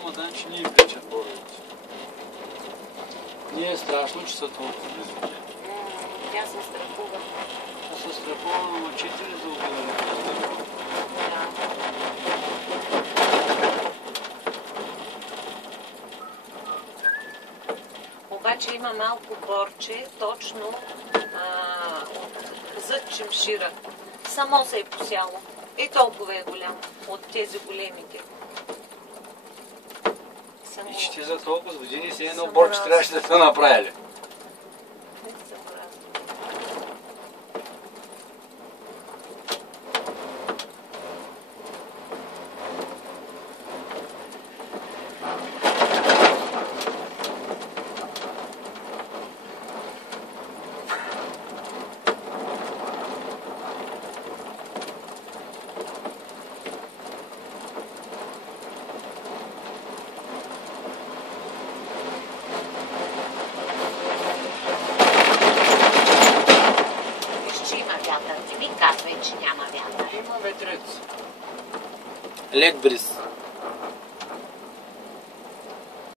ама дан, че ни вличат боровете. Не е страшно, че са толкова близо. Тя се страхува. Аз се страхувам, ама 4 за обидане. Обаче има малко борче, точно зад чемшира. Само се е посяло. И толкова е голямо от тези големите. И че ти за толкова години си едно борче трябваше да сте направили. Казвай, че няма вятър. Има ветрец. Лек бриз.